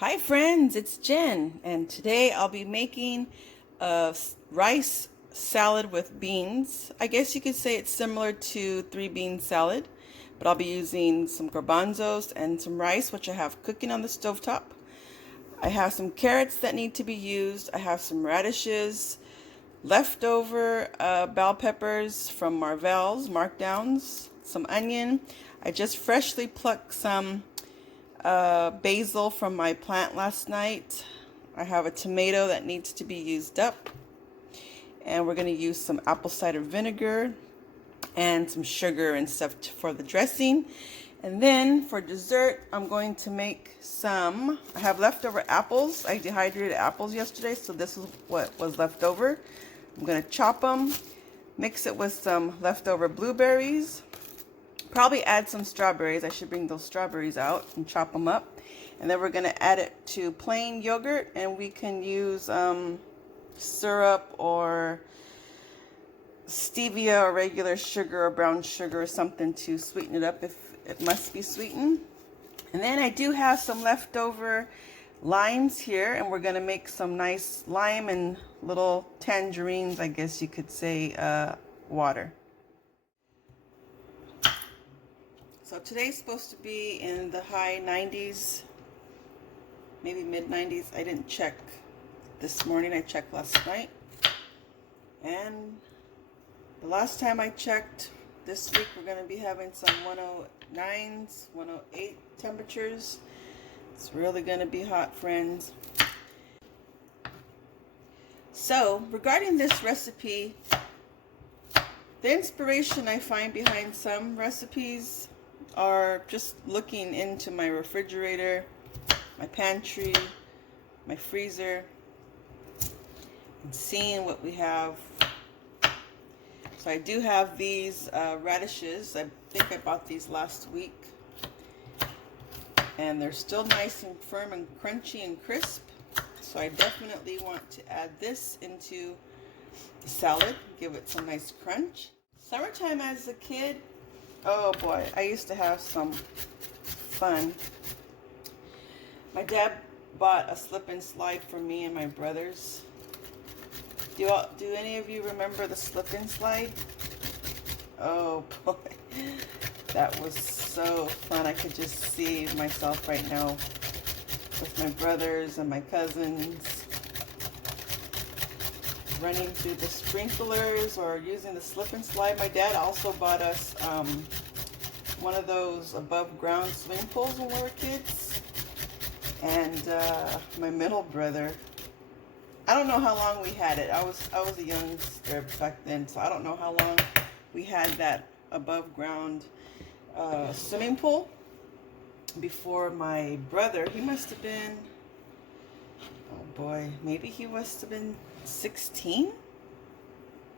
Hi friends, it's Jen, and today I'll be making a rice salad with beans. I guess you could say it's similar to three bean salad, but I'll be using some garbanzos and some rice, which I have cooking on the stovetop. I have some carrots that need to be used. I have some radishes, leftover bell peppers from Marvell's markdowns, some onion. I just freshly plucked some basil from my plant last night. I have a tomato that needs to be used up. And we're going to use some apple cider vinegar and some sugar and stuff for the dressing. And then for dessert, I'm going to make I have leftover apples. I dehydrated apples yesterday, so this is what was left over. I'm going to chop them, mix it with some leftover blueberries. Probably add some strawberries. I should bring those strawberries out and chop them up. And then we're going to add it to plain yogurt, and we can use syrup or stevia or regular sugar or brown sugar or something to sweeten it up if it must be sweetened. And then I do have some leftover limes here, and we're going to make some nice lime and little tangerines, I guess you could say, water. So today's supposed to be in the high 90s, maybe mid 90s. I didn't check this morning, I checked last night. And the last time I checked, this week we're going to be having some 109s, 108 temperatures. It's really going to be hot, friends. So regarding this recipe, the inspiration I find behind some recipes are just looking into my refrigerator, my pantry, my freezer, and seeing what we have. So I do have these radishes. I think I bought these last week. And they're still nice and firm and crunchy and crisp. So I definitely want to add this into the salad, give it some nice crunch. Summertime as a kid, oh boy, I used to have some fun. My dad bought a slip and slide for me and my brothers. Do any of you remember the slip and slide? Oh boy, that was so fun. I could just see myself right now with my brothers and my cousins running through the sprinklers or using the slip and slide. My dad also bought us one of those above ground swimming pools when we were kids. And my middle brother, I don't know how long we had it. I was a youngster back then, so I don't know how long we had that above ground swimming pool. Before my brother, he must have been, oh boy, maybe he must have been 16.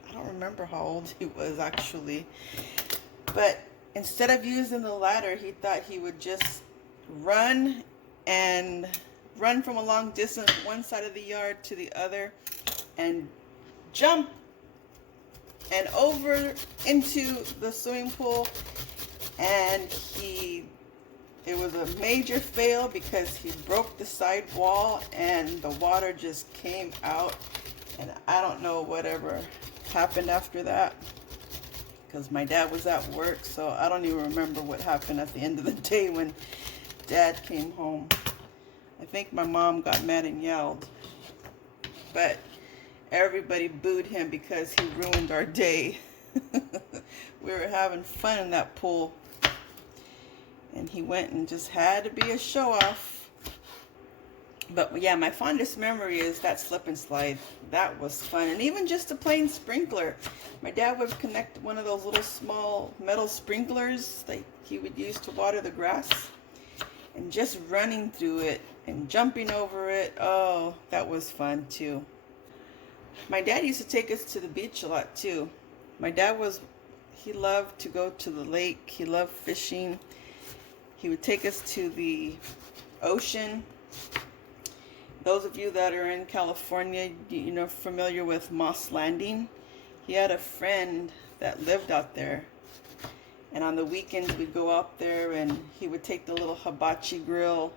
I don't remember how old he was actually. But instead of using the ladder, he thought he would just run from a long distance, one side of the yard to the other, and jump and over into the swimming pool. And it was a major fail because he broke the side wall and the water just came out. And I don't know whatever happened after that, because my dad was at work, so I don't even remember what happened at the end of the day when Dad came home. I think my mom got mad and yelled, but everybody booed him because he ruined our day. We were having fun in that pool, and he went and just had to be a show-off. But yeah, my fondest memory is that slip and slide. That was fun. And even just a plain sprinkler. My dad would connect one of those little small metal sprinklers that he would use to water the grass. And just running through it and jumping over it. Oh, that was fun too. My dad used to take us to the beach a lot too. My dad he loved to go to the lake. He loved fishing. He would take us to the ocean. Those of you that are in California, familiar with Moss Landing, he had a friend that lived out there. And on the weekends, we'd go out there and he would take the little hibachi grill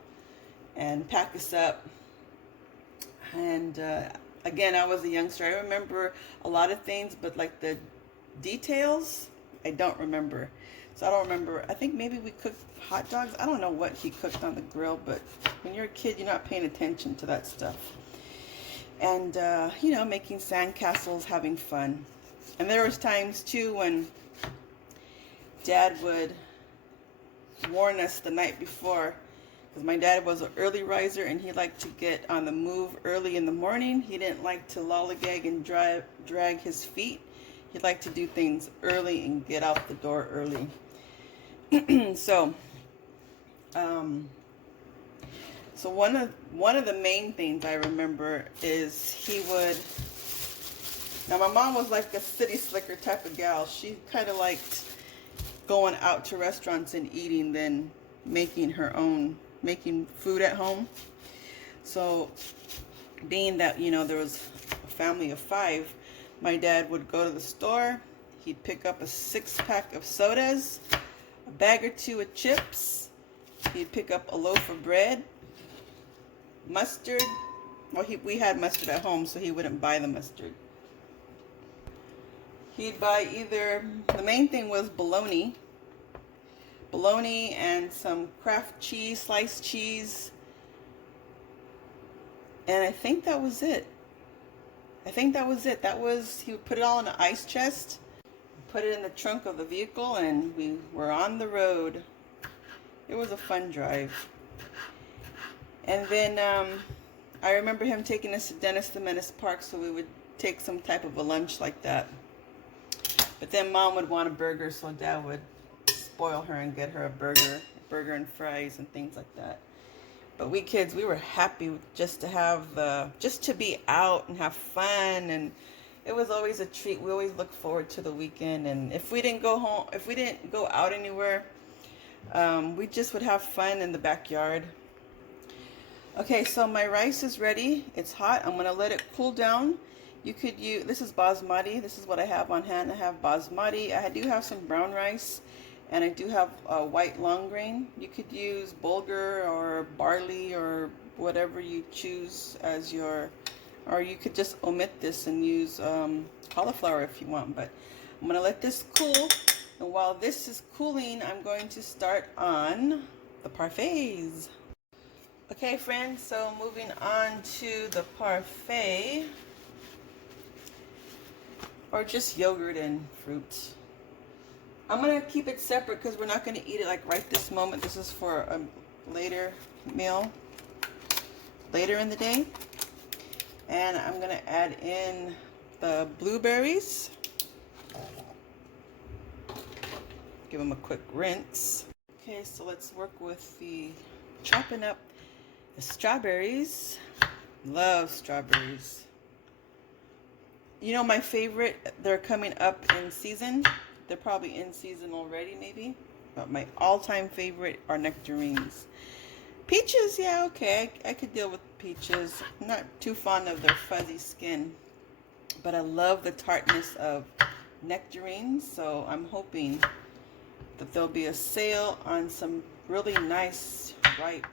and pack us up. And again, I was a youngster. I remember a lot of things, but like the details, I don't remember. So I don't remember. I think maybe we cooked hot dogs. I don't know what he cooked on the grill, but when you're a kid, you're not paying attention to that stuff. And, you know, making sandcastles, having fun. And there was times, too, when Dad would warn us the night before. Because my dad was an early riser, and he liked to get on the move early in the morning. He didn't like to lollygag and drag his feet. He liked to do things early and get out the door early. So one of the main things I remember is he would. Now my mom was like a city slicker type of gal. She kind of liked going out to restaurants and eating than making food at home. So being that, you know, there was a family of 5, my dad would go to the store. He'd pick up a 6-pack of sodas, a bag or 2 of chips. He'd pick up a loaf of bread, mustard. Well, we had mustard at home, so he wouldn't buy the mustard. He'd buy either, the main thing was bologna and some Kraft cheese, sliced cheese. And I think that was it. He would put it all in an ice chest, put it in the trunk of the vehicle, and we were on the road. It was a fun drive. And then I remember him taking us to Dennis the Menace Park, so we would take some type of a lunch like that. But then Mom would want a burger, so Dad would spoil her and get her a burger and fries and things like that. But we kids, we were happy just to be out and have fun, and it was always a treat. We always looked forward to the weekend, and if we didn't go out anywhere, we just would have fun in the backyard. Okay, so my rice is ready. It's hot. I'm gonna let it cool down. You could use, this is basmati. This is what I have on hand. I have basmati. I do have some brown rice, and I do have white long grain. You could use bulgur or barley or whatever you choose as your, or you could just omit this and use cauliflower if you want. But I'm gonna let this cool, and while this is cooling, I'm going to start on the parfaits. Okay, friends, so moving on to the parfait, or just yogurt and fruits. I'm going to keep it separate because we're not going to eat it like right this moment. This is for a later meal, later in the day. And I'm going to add in the blueberries. Give them a quick rinse. Okay, so let's work with the chopping up the strawberries. Love strawberries. You know, my favorite, they're coming up in season. They're probably in season already, maybe. But my all-time favorite are nectarines. Peaches, yeah, okay. I could deal with peaches. I'm not too fond of their fuzzy skin. But I love the tartness of nectarines. So I'm hoping that there'll be a sale on some really nice, ripe,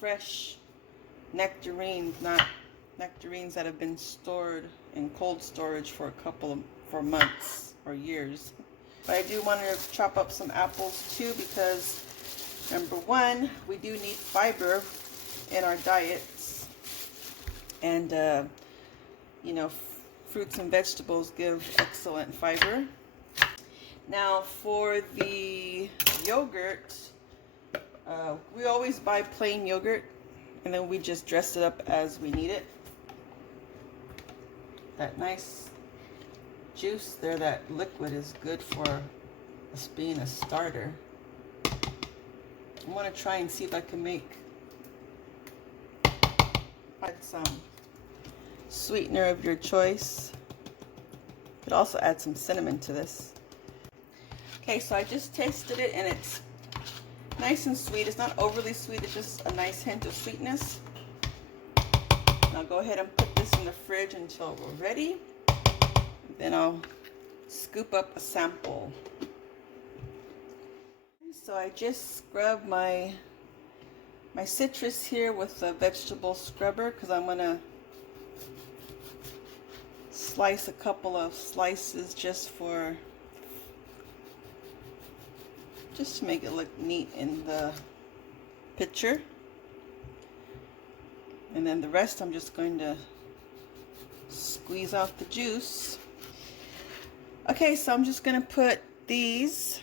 fresh nectarines. Not nectarines that have been stored in cold storage for months or years. But I do want to chop up some apples too, because number one, we do need fiber in our diets, and you know, fruits and vegetables give excellent fiber. Now for the yogurt, we always buy plain yogurt, and then we just dress it up as we need it. That nice juice there, that liquid, is good for us being a starter. I want to try and see if I can add some sweetener of your choice. Could also add some cinnamon to this. Okay, so I just tasted it, and it's nice and sweet. It's not overly sweet, it's just a nice hint of sweetness. And I'll go ahead and put this in the fridge until we're ready. Then I'll scoop up a sample. So I just scrubbed my my citrus here with the vegetable scrubber because I'm going to slice a couple of slices just to make it look neat in the picture. And then the rest I'm just going to squeeze out the juice. Okay, so I'm just going to put these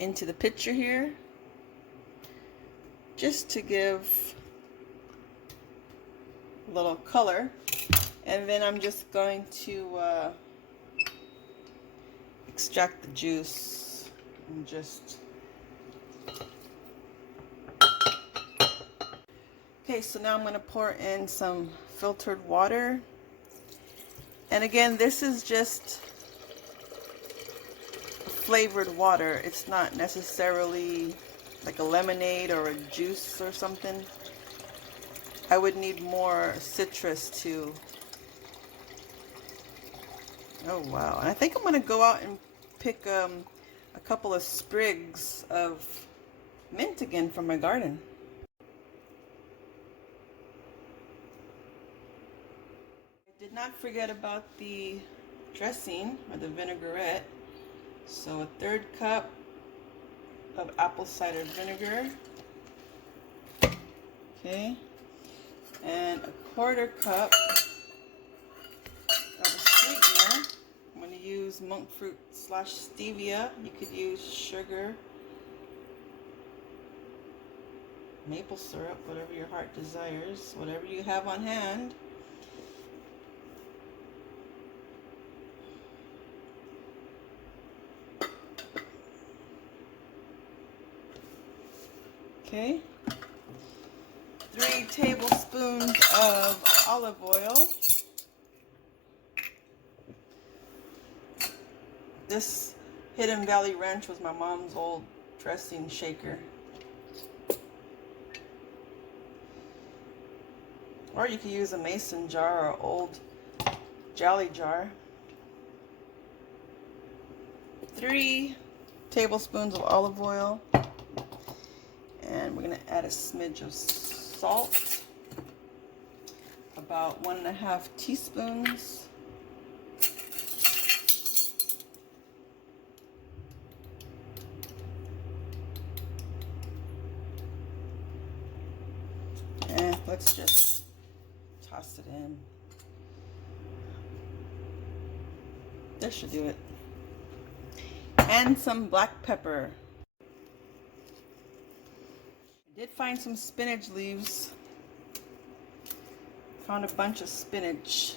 into the pitcher here just to give a little color. And then I'm just going to extract the juice and just... Okay, so now I'm going to pour in some filtered water. And again, this is just flavored water. It's not necessarily like a lemonade or a juice or something. I would need more citrus to... Oh wow. And I think I'm going to go out and pick a couple of sprigs of mint again from my garden. I did not forget about the dressing or the vinaigrette. So a 1/3 cup of apple cider vinegar. Okay. And a 1/4 cup of a sweetener. I'm going to use monk fruit / stevia. You could use sugar, maple syrup, whatever your heart desires, whatever you have on hand. Okay. 3 tablespoons of olive oil. This Hidden Valley Ranch was my mom's old dressing shaker. Or you could use a mason jar or old jelly jar. 3 tablespoons of olive oil. And we're going to add a smidge of salt. About 1½ teaspoons. And let's just toss it in. This should do it. And some black pepper. I did find some spinach leaves. Found a bunch of spinach.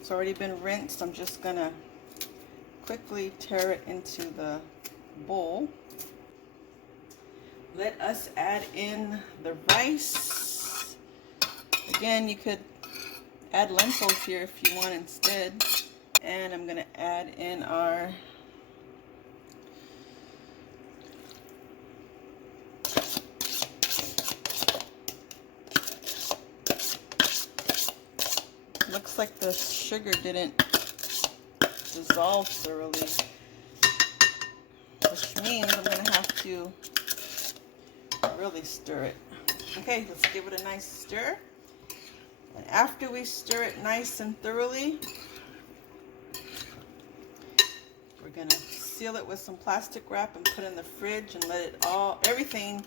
It's already been rinsed. I'm just gonna quickly tear it into the bowl. Let us add in the rice. Again, you could add lentils here if you want instead. And I'm gonna add in our looks like the sugar didn't dissolve thoroughly, which means I'm gonna have to really stir it. Okay, let's give it a nice stir. And after we stir it nice and thoroughly, we're gonna seal it with some plastic wrap and put it in the fridge and let it everything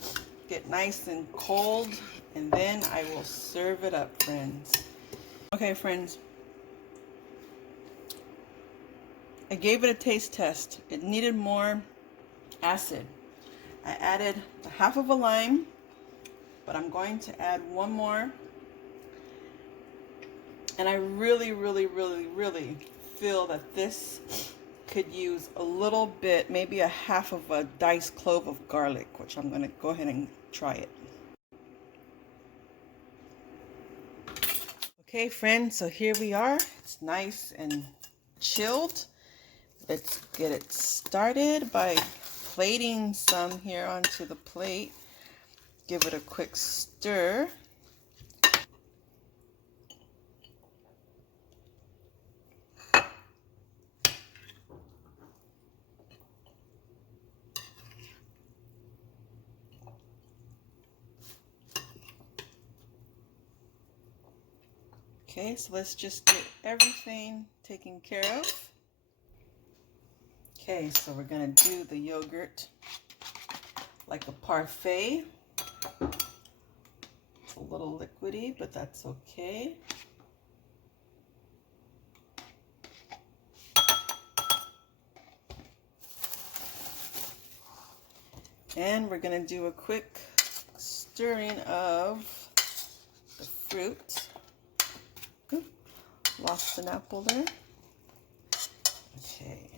get nice and cold, and then I will serve it up, friends. Okay, friends, I gave it a taste test. It needed more acid. I added 1/2 of a lime, but I'm going to add 1 more. And I really, really, really, really feel that this could use a little bit, maybe 1/2 of a diced clove of garlic, which I'm going to go ahead and try it. Okay, friends, so here we are. It's nice and chilled. Let's get it started by plating some here onto the plate. Give it a quick stir. Okay, so let's just get everything taken care of. Okay, so we're gonna do the yogurt like a parfait. It's a little liquidy, but that's okay. And we're gonna do a quick stirring of the fruit. Oop, lost an apple there. Okay.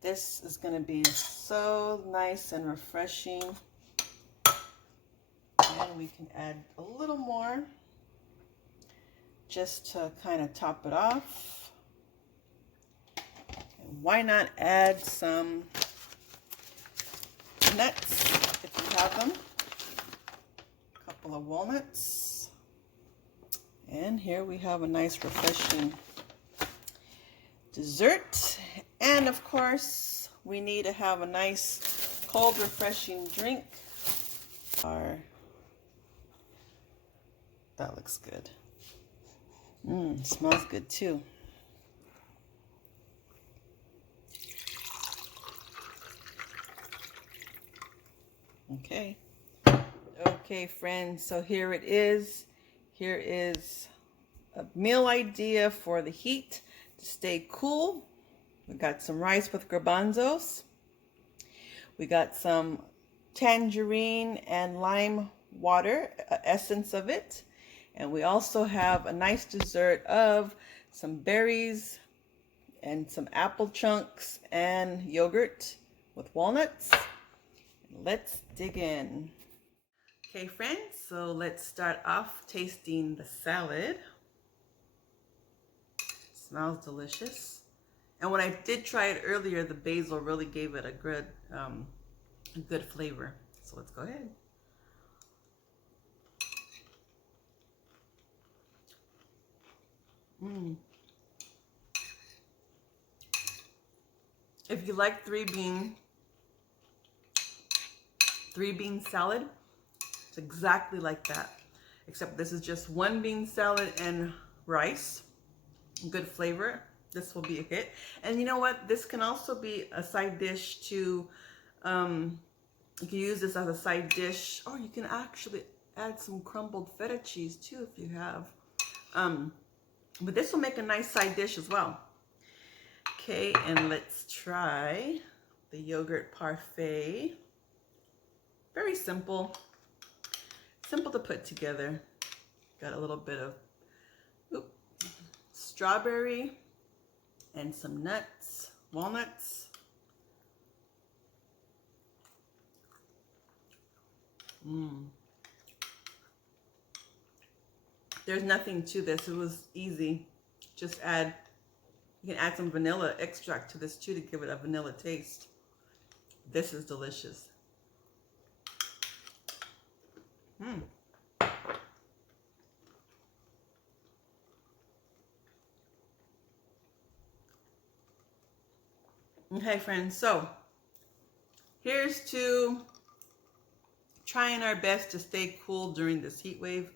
This is going to be so nice and refreshing. And we can add a little more just to kind of top it off. And why not add some nuts if you have them? A couple of walnuts. And here we have a nice refreshing dessert. And of course, we need to have a nice cold refreshing drink. That looks good. Smells good too. Okay. Okay, friends, so here it is. Here is a meal idea for the heat to stay cool. We got some rice with garbanzos. We got some tangerine and lime water, essence of it. And we also have a nice dessert of some berries and some apple chunks and yogurt with walnuts. Let's dig in. Okay, friends, so let's start off tasting the salad. It smells delicious. And when I did try it earlier, the basil really gave it a good flavor. So let's go ahead. If you like three bean salad, it's exactly like that. Except this is just one bean salad and rice. Good flavor. This will be a hit. And you know what? This can also be a side dish to, you can use this as a side dish, or you can actually add some crumbled feta cheese too if you have. But this will make a nice side dish as well. Okay, and let's try the yogurt parfait. Very simple. Simple to put together. Got a little bit of strawberry and some nuts, walnuts. There's nothing to this. It was easy. Just add, you can add some vanilla extract to this too to give it a vanilla taste. This is delicious. Okay, friends, so here's to trying our best to stay cool during this heat wave.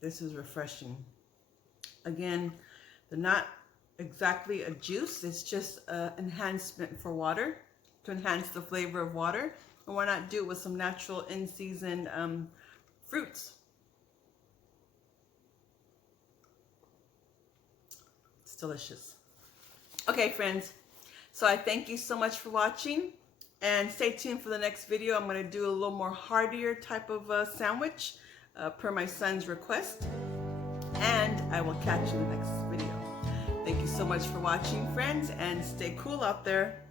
This is refreshing. Again, they're not exactly a juice, it's just an enhancement for water, to enhance the flavor of water. And why not do it with some natural in-season fruits? It's delicious. Okay, friends, so I thank you so much for watching, and stay tuned for the next video. I'm going to do a little more heartier type of sandwich per my son's request, and I will catch you in the next video. Thank you so much for watching, friends, and stay cool out there.